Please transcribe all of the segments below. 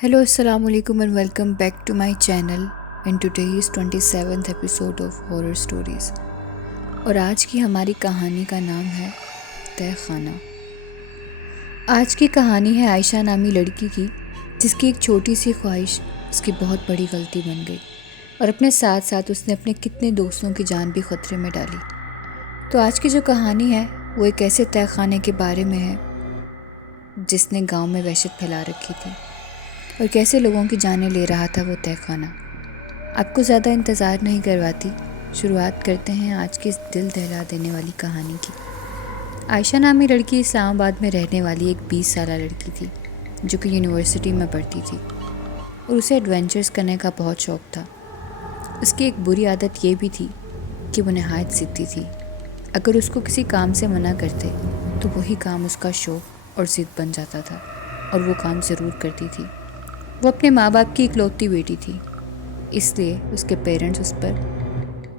Hello, Assalamu alaikum and welcome back to my channel and today is 27th episode of Horror Stories اور آج کی ہماری کہانی کا نام ہے تہ خانہ۔ آج کی کہانی ہے عائشہ نامی لڑکی کی جس کی ایک چھوٹی سی خواہش اس کی بہت بڑی غلطی بن گئی اور اپنے ساتھ ساتھ اس نے اپنے کتنے دوستوں کی جان بھی خطرے میں ڈالی۔ تو آج کی جو کہانی ہے وہ ایک ایسے تہ خانے کے بارے میں ہے جس نے گاؤں میں وحشت پھیلا رکھی تھی اور کیسے لوگوں کی جانیں لے رہا تھا وہ تہ خانہ۔ آپ کو زیادہ انتظار نہیں کرواتی، شروعات کرتے ہیں آج کی اس دل دہلا دینے والی کہانی کی۔ عائشہ نامی لڑکی اسلام آباد میں رہنے والی ایک 20 سالہ لڑکی تھی جو کہ یونیورسٹی میں پڑھتی تھی اور اسے ایڈونچرز کرنے کا بہت شوق تھا۔ اس کی ایک بری عادت یہ بھی تھی کہ وہ نہایت ضدی تھی۔ اگر اس کو کسی کام سے منع کرتے تو وہی کام اس کا شوق اور ضد بن جاتا تھا اور وہ کام ضرور کرتی تھی۔ وہ اپنے ماں باپ کی اکلوتی بیٹی تھی، اس لیے اس کے پیرنٹس اس پر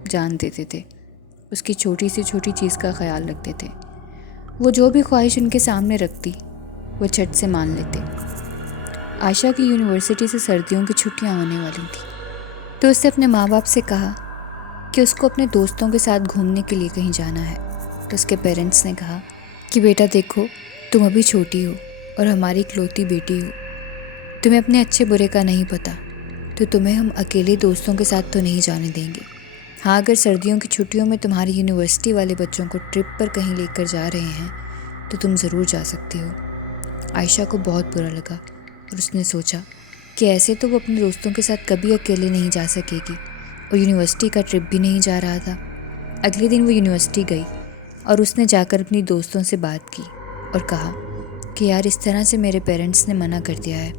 جان دیتے تھے، اس کی چھوٹی سی چھوٹی چیز کا خیال رکھتے تھے۔ وہ جو بھی خواہش ان کے سامنے رکھتی وہ جھٹ سے مان لیتے۔ عائشہ کی یونیورسٹی سے سردیوں کی چھٹیاں ہونے والی تھیں تو اس نے اپنے ماں باپ سے کہا کہ اس کو اپنے دوستوں کے ساتھ گھومنے کے لیے کہیں جانا ہے۔ تو اس کے پیرنٹس نے کہا کہ بیٹا دیکھو، تم ابھی چھوٹی ہو اور ہماری اکلوتی بیٹی ہو، تمہیں اپنے اچھے برے کا نہیں پتہ، تو تمہیں ہم اکیلے دوستوں کے ساتھ تو نہیں جانے دیں گے۔ ہاں، اگر سردیوں کی چھٹیوں میں تمہاری یونیورسٹی والے بچوں کو ٹرپ پر کہیں لے کر جا رہے ہیں تو تم ضرور جا سکتی ہو۔ عائشہ کو بہت برا لگا اور اس نے سوچا کہ ایسے تو وہ اپنے دوستوں کے ساتھ کبھی اکیلے نہیں جا سکے گی اور یونیورسٹی کا ٹرپ بھی نہیں جا رہا تھا۔ اگلے دن وہ یونیورسٹی گئی اور اس نے جا کر اپنی دوستوں سے بات کی اور کہا کہ یار اس طرح سے میرے پیرنٹس نے منع کر دیا ہے،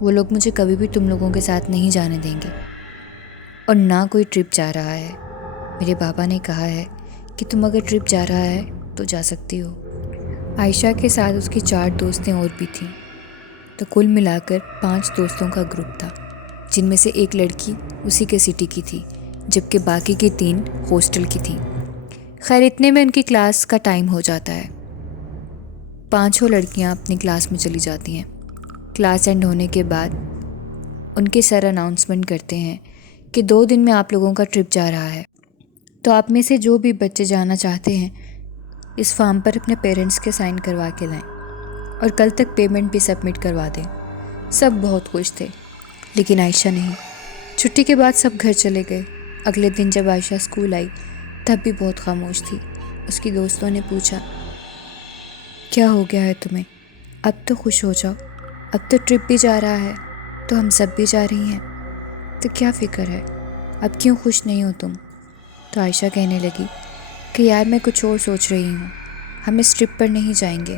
وہ لوگ مجھے کبھی بھی تم لوگوں کے ساتھ نہیں جانے دیں گے اور نہ کوئی ٹرپ جا رہا ہے۔ میرے بابا نے کہا ہے کہ تم اگر ٹرپ جا رہا ہے تو جا سکتی ہو۔ عائشہ کے ساتھ اس کی 4 دوستیں اور بھی تھیں، تو کل ملا کر 5 دوستوں کا گروپ تھا، جن میں سے ایک لڑکی اسی کے سٹی کی تھی جبکہ باقی کی 3 ہاسٹل کی تھیں۔ خیر اتنے میں ان کی کلاس کا ٹائم ہو جاتا ہے، 5 لڑکیاں اپنی کلاس میں چلی جاتی ہیں۔ کلاس اینڈ ہونے کے بعد ان کے سر اناؤنسمنٹ کرتے ہیں کہ 2 دن میں آپ لوگوں کا ٹرپ جا رہا ہے، تو آپ میں سے جو بھی بچے جانا چاہتے ہیں اس فارم پر اپنے پیرنٹس کے سائن کروا کے لائیں اور کل تک پیمنٹ بھی سبمٹ کروا دیں۔ سب بہت خوش تھے لیکن عائشہ نہیں۔ چھٹی کے بعد سب گھر چلے گئے۔ اگلے دن جب عائشہ اسکول آئی تب بھی بہت خاموش تھی۔ اس کی دوستوں نے پوچھا کیا ہو گیا ہے تمہیں؟ اب تو خوش ہو جاؤ، اب تو ٹرپ بھی جا رہا ہے تو ہم سب بھی جا رہی ہیں، تو کیا فکر ہے، اب کیوں خوش نہیں ہو تم؟ تو عائشہ کہنے لگی کہ یار میں کچھ اور سوچ رہی ہوں، ہم اس ٹرپ پر نہیں جائیں گے،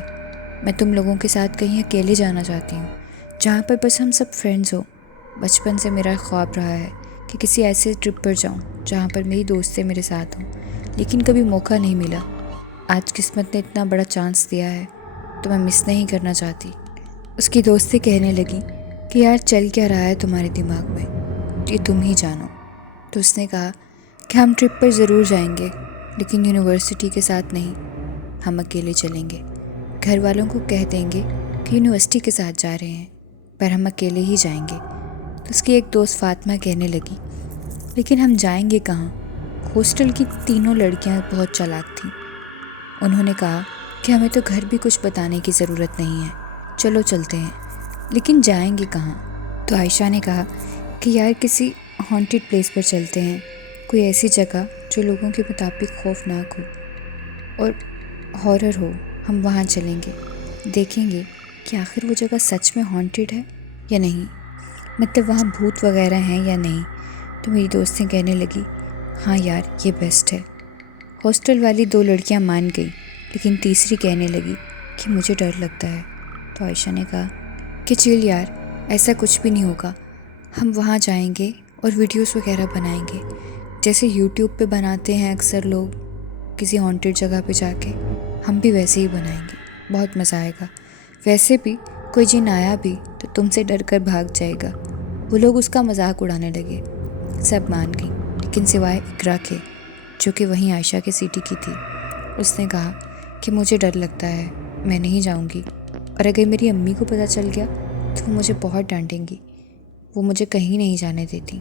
میں تم لوگوں کے ساتھ کہیں اکیلے جانا چاہتی ہوں جہاں پر بس ہم سب فرینڈز ہو۔ بچپن سے میرا خواب رہا ہے کہ کسی ایسے ٹرپ پر جاؤں جہاں پر میری دوستیں میرے ساتھ ہوں، لیکن کبھی موقع نہیں ملا۔ آج قسمت نے اتنا بڑا چانس دیا ہے تو میں مس نہیں کرنا چاہتی۔ اس کی دوستیں کہنے لگی کہ یار چل کیا رہا ہے تمہارے دماغ میں، یہ تم ہی جانو۔ تو اس نے کہا کہ ہم ٹرپ پر ضرور جائیں گے لیکن یونیورسٹی کے ساتھ نہیں، ہم اکیلے چلیں گے۔ گھر والوں کو کہہ دیں گے کہ یونیورسٹی کے ساتھ جا رہے ہیں پر ہم اکیلے ہی جائیں گے۔ تو اس کی ایک دوست فاطمہ کہنے لگی لیکن ہم جائیں گے کہاں؟ ہاسٹل کی 3 لڑکیاں بہت چالاک تھیں، انہوں نے کہا کہ ہمیں تو گھر بھی کچھ بتانے کی ضرورت نہیں ہے، چلو چلتے ہیں، لیکن جائیں گے کہاں؟ تو عائشہ نے کہا کہ یار کسی ہانٹیڈ پلیس پر چلتے ہیں، کوئی ایسی جگہ جو لوگوں کے مطابق خوفناک ہو اور ہارر ہو، ہم وہاں چلیں گے، دیکھیں گے کہ آخر وہ جگہ سچ میں ہانٹیڈ ہے یا نہیں، مطلب وہاں بھوت وغیرہ ہیں یا نہیں۔ تو میری دوستیں کہنے لگی ہاں یار یہ بیسٹ ہے۔ ہاسٹل والی 2 لڑکیاں مان گئی لیکن تیسری کہنے لگی کہ مجھے ڈر لگتا ہے۔ تو عائشہ نے کہا کہ چل یار ایسا کچھ بھی نہیں ہوگا، ہم وہاں جائیں گے اور ویڈیوز وغیرہ بنائیں گے جیسے یوٹیوب پہ بناتے ہیں اکثر لوگ کسی ہانٹیڈ جگہ پہ جا کے، ہم بھی ویسے ہی بنائیں گے، بہت مزہ آئے گا۔ ویسے بھی کوئی جن آیا بھی تو تم سے ڈر کر بھاگ جائے گا۔ وہ لوگ اس کا مذاق اڑانے لگے۔ سب مان گئی لیکن سوائے اقرا کے جو کہ وہیں عائشہ کے سٹی کی تھی۔ اس نے کہا کہ مجھے ڈر لگتا ہے، میں نہیں جاؤں گی، اور اگر میری امی کو پتہ چل گیا تو وہ مجھے بہت ڈانٹیں گی، وہ مجھے کہیں نہیں جانے دیتی۔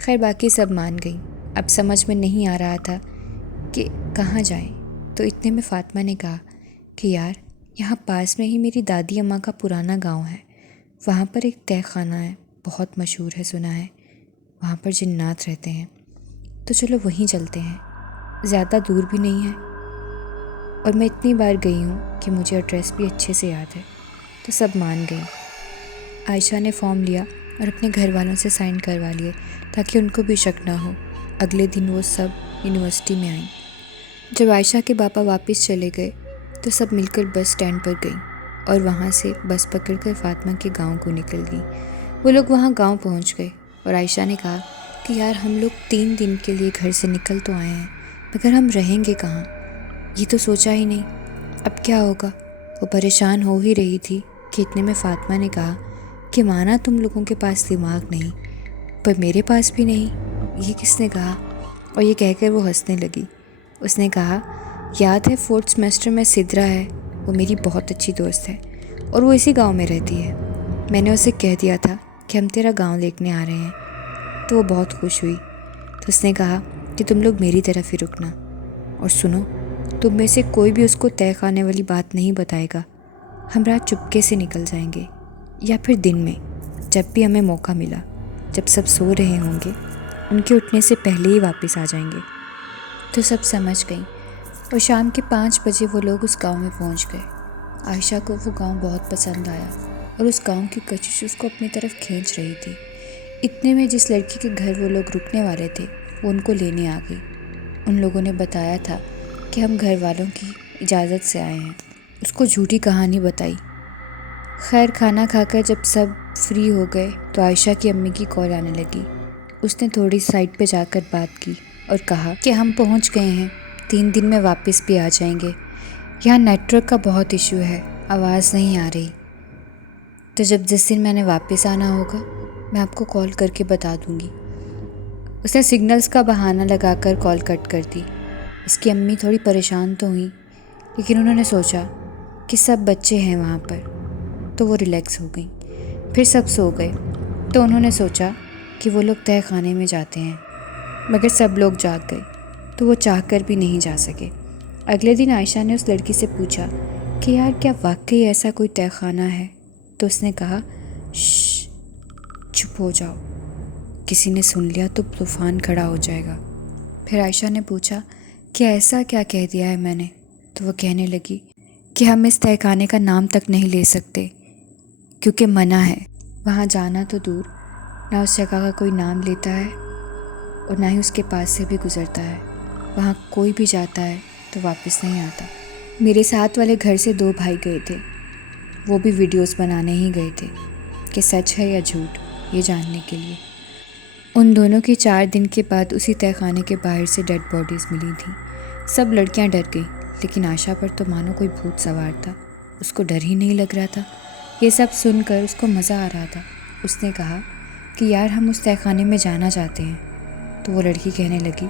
خیر باقی سب مان گئیں۔ اب سمجھ میں نہیں آ رہا تھا کہ کہاں جائیں، تو اتنے میں فاطمہ نے کہا کہ یار یہاں پاس میں ہی میری دادی اماں کا پرانا گاؤں ہے، وہاں پر ایک تہہ خانہ ہے، بہت مشہور ہے، سنا ہے وہاں پر جنات رہتے ہیں، تو چلو وہیں چلتے ہیں، زیادہ دور بھی نہیں ہے، اور میں اتنی بار گئی ہوں کہ مجھے ایڈریس بھی اچھے سے یاد ہے۔ تو سب مان گئیں۔ عائشہ نے فارم لیا اور اپنے گھر والوں سے سائن کروا لیے تاکہ ان کو بھی شک نہ ہو۔ اگلے دن وہ سب یونیورسٹی میں آئیں۔ جب عائشہ کے پاپا واپس چلے گئے تو سب مل کر بس اسٹینڈ پر گئیں اور وہاں سے بس پکڑ کر فاطمہ کے گاؤں کو نکل گئیں۔ وہ لوگ وہاں گاؤں پہنچ گئے اور عائشہ نے کہا کہ یار ہم لوگ 3 دن کے لیے گھر سے نکل تو آئے ہیں، مگر ہم رہیں گے کہاں؟ یہ تو سوچا ہی نہیں، اب کیا ہوگا؟ وہ پریشان ہو ہی رہی تھی کہ اتنے میں فاطمہ نے کہا کہ مانا تم لوگوں کے پاس دماغ نہیں، پر میرے پاس بھی نہیں۔ یہ کس نے کہا؟ اور یہ کہہ کر وہ ہنسنے لگی۔ اس نے کہا یاد ہے 4th سیمسٹر میں سدرا ہے، وہ میری بہت اچھی دوست ہے اور وہ اسی گاؤں میں رہتی ہے، میں نے اسے کہہ دیا تھا کہ ہم تیرا گاؤں دیکھنے آ رہے ہیں، تو وہ بہت خوش ہوئی۔ تو اس نے کہا کہ تم لوگ میری طرف ہی رکنا، اور سنو تم میں سے کوئی بھی اس کو تہہ خانے والی بات نہیں بتائے گا، ہم رات چپکے سے نکل جائیں گے، یا پھر دن میں جب بھی ہمیں موقع ملا، جب سب سو رہے ہوں گے ان کے اٹھنے سے پہلے ہی واپس آ جائیں گے۔ تو سب سمجھ گئیں اور شام کے 5 بجے وہ لوگ اس گاؤں میں پہنچ گئے۔ عائشہ کو وہ گاؤں بہت پسند آیا اور اس گاؤں کی کشش اس کو اپنی طرف کھینچ رہی تھی۔ اتنے میں جس لڑکی کے گھر وہ لوگ رکنے والے تھے وہ ان کو لینے آ گئی۔ ان لوگوں نے بتایا تھا کہ ہم گھر والوں کی اجازت سے آئے ہیں، اس کو جھوٹی کہانی بتائی۔ خیر کھانا کھا کر جب سب فری ہو گئے تو عائشہ کی امی کی کال آنے لگی۔ اس نے تھوڑی سائڈ پہ جا کر بات کی اور کہا کہ ہم پہنچ گئے ہیں، 3 دن میں واپس بھی آ جائیں گے، یہاں نیٹ ورک کا بہت ایشو ہے، آواز نہیں آ رہی، تو جس دن میں نے واپس آنا ہوگا میں آپ کو کال کر کے بتا دوں گی۔ اس نے سگنلز کا بہانہ لگا کر کال کٹ کر دی۔ اس کی امی تھوڑی پریشان تو ہوئیں، لیکن انہوں نے سوچا کہ سب بچے ہیں وہاں پر، تو وہ ریلیکس ہو گئیں۔ پھر سب سو گئے تو انہوں نے سوچا کہ وہ لوگ تہہ خانے میں جاتے ہیں، مگر سب لوگ جاگ گئے تو وہ چاہ کر بھی نہیں جا سکے۔ اگلے دن عائشہ نے اس لڑکی سے پوچھا کہ یار کیا واقعی ایسا کوئی تہہ خانہ ہے؟ تو اس نے کہا شش، چپ ہو جاؤ، کسی نے سن لیا تو طوفان کھڑا ہو جائے گا۔ پھر عائشہ نے پوچھا کہ ایسا کیا کہہ دیا ہے میں نے؟ تو وہ کہنے لگی کہ ہم اس تہہ خانے کا نام تک نہیں لے سکتے کیونکہ منع ہے، وہاں جانا تو دور، نہ اس جگہ کا کوئی نام لیتا ہے اور نہ ہی اس کے پاس سے بھی گزرتا ہے، وہاں کوئی بھی جاتا ہے تو واپس نہیں آتا۔ میرے ساتھ والے گھر سے 2 بھائی گئے تھے، وہ بھی ویڈیوز بنانے ہی گئے تھے کہ سچ ہے یا جھوٹ، یہ جاننے کے لیے۔ ان دونوں کی 4 دن کے بعد اسی تہہ خانے کے باہر سے ڈیڈ باڈیز ملی تھیں۔ سب لڑکیاں ڈر گئیں، لیکن عائشہ پر تو مانو کوئی بھوت سوار تھا، اس کو ڈر ہی نہیں لگ رہا تھا۔ یہ سب سن کر اس کو مزہ آ رہا تھا۔ اس نے کہا کہ یار ہم اس تہہ خانے میں جانا چاہتے ہیں۔ تو وہ لڑکی کہنے لگی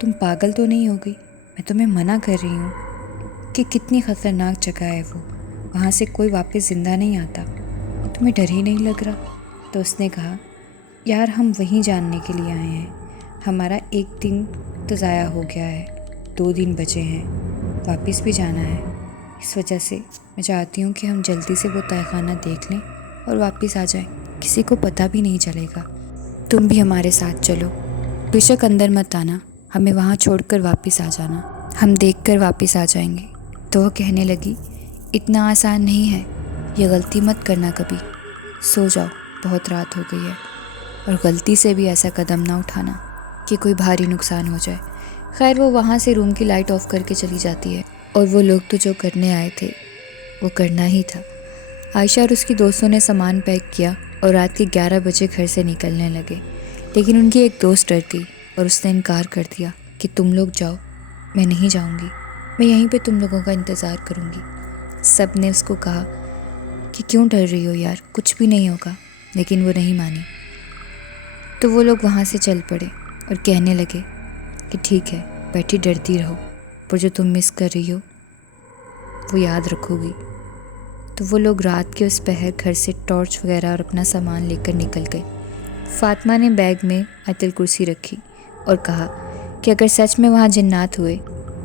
تم پاگل تو نہیں ہو گئی؟ میں تمہیں منع کر رہی ہوں کہ کتنی خطرناک جگہ ہے وہ، وہاں سے کوئی واپس زندہ نہیں آتا، تمہیں ڈر ہی نہیں لگ رہا؟ تو اس نے کہا یار ہم وہیں جاننے کے لیے آئے ہیں، ہمارا 1 دن تو ضائع ہو گیا ہے، 2 دن بچے ہیں، واپس بھی جانا ہے، اس وجہ سے میں چاہتی ہوں کہ ہم جلدی سے وہ تہہ خانہ دیکھ لیں اور واپس آ جائیں، کسی کو پتہ بھی نہیں چلے گا۔ تم بھی ہمارے ساتھ چلو، بے شک اندر مت آنا، ہمیں وہاں چھوڑ کر واپس آ جانا، ہم دیکھ کر واپس آ جائیں گے۔ تو وہ کہنے لگی اتنا آسان نہیں ہے، یہ غلطی مت کرنا کبھی، سو جاؤ، بہت رات ہو گئی ہے، اور غلطی سے بھی ایسا قدم نہ اٹھانا کہ کوئی بھاری نقصان ہو جائے۔ خیر وہ وہاں سے روم کی لائٹ آف کر کے چلی جاتی ہے، اور وہ لوگ تو جو کرنے آئے تھے وہ کرنا ہی تھا۔ عائشہ اور اس کی دوستوں نے سامان پیک کیا اور رات کے 11 بجے گھر سے نکلنے لگے، لیکن ان کی ایک دوست ڈر گئی اور اس نے انکار کر دیا کہ تم لوگ جاؤ، میں نہیں جاؤں گی، میں یہیں پہ تم لوگوں کا انتظار کروں گی۔ سب نے اس کو کہا کہ کیوں ڈر رہی ہو یار، کچھ بھی نہیں ہوگا، لیکن وہ نہیں مانی۔ تو وہ لوگ وہاں سے چل پڑے اور کہنے لگے کہ ٹھیک ہے بیٹھی ڈرتی رہو، پر جو تم مس کر رہی ہو وہ یاد رکھو گی۔ تو وہ لوگ رات کے اس پہر گھر سے ٹارچ وغیرہ اور اپنا سامان لے کر نکل گئے۔ فاطمہ نے بیگ میں آیت الکرسی رکھی اور کہا کہ اگر سچ میں وہاں جنات ہوئے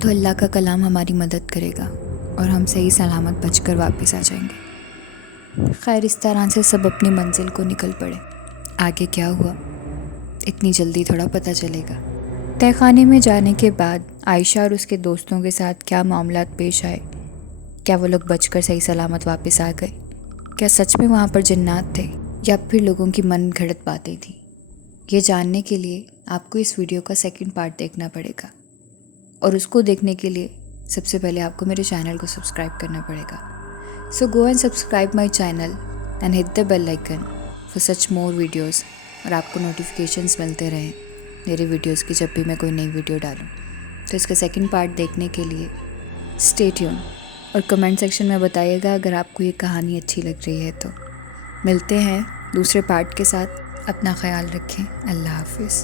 تو اللہ کا کلام ہماری مدد کرے گا اور ہم صحیح سلامت بچ کر واپس آ جائیں گے۔ خیر اس طرح سے سب اپنی منزل کو نکل پڑے۔ آگے کیا ہوا اتنی جلدی تھوڑا پتہ چلے گا۔ تہہ خانے میں جانے کے بعد عائشہ اور اس کے دوستوں کے ساتھ کیا معاملات پیش آئے؟ کیا وہ لوگ بچ کر صحیح سلامت واپس آ گئے؟ کیا سچ میں وہاں پر جنات تھے یا پھر لوگوں کی من گھڑت باتیں تھیں؟ یہ جاننے کے لیے آپ کو اس ویڈیو کا سیکنڈ پارٹ دیکھنا پڑے گا، اور اس کو دیکھنے کے لیے سب سے پہلے آپ کو میرے چینل کو سبسکرائب کرنا پڑے گا۔ So go and subscribe my channel and hit the bell icon for such more videos, اور آپ کو نوٹیفیکیشنز ملتے رہیں میرے ویڈیوز کی جب بھی میں کوئی نئی ویڈیو ڈالوں۔ تو اس کا سیکنڈ پارٹ دیکھنے کے لیے اسٹے ٹیون، اور کمنٹ سیکشن میں بتائیے گا اگر آپ کو یہ کہانی اچھی لگ رہی ہے تو۔ ملتے ہیں دوسرے پارٹ کے ساتھ، اپنا خیال رکھیں، اللہ حافظ۔